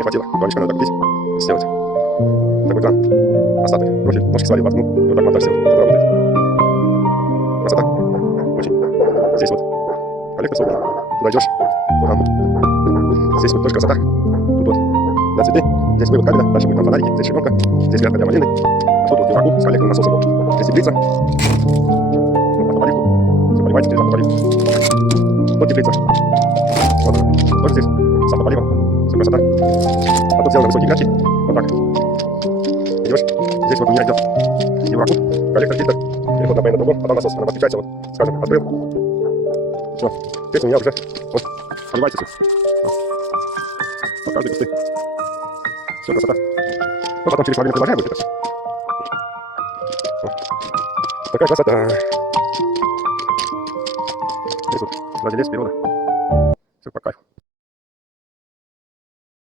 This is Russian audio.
Не хватило. Горлышко надо купить. Сделать. Такой кран. Остаток. Профиль. Ножки свалил, воткнул. И вот так монтаж сделал. Это работает. Красота. Очень. Здесь вот коллектор собран. Туда идешь. Вот там. Здесь вот тоже красота. Тут вот для цветы. Здесь вывод кабеля. Дальше будет там фонарики. Здесь ширенка. Здесь грядка для малины. Тут вот еврокуб с коллекторным насосом. Здесь теплица. Автополив тут. Все поливается через автополив. Вот теплица. Вот она. Тоже здесь с автополивом. Все красота. А тут сделаны высокие грядки. Вот так. Идешь. Здесь вот у меня идет еврокуб, коллектор, фильтр. Переход на ПН-трубу. Потом насос. Она подключается. Вот, скажем, открыл. Все. Теперь у меня уже вот поливается все. Вот каждый кусты. Все, красота. Ну, потом через половину приложения будет это все. Такая красота. Здесь вот сзади лес, природа. Все по кайфу.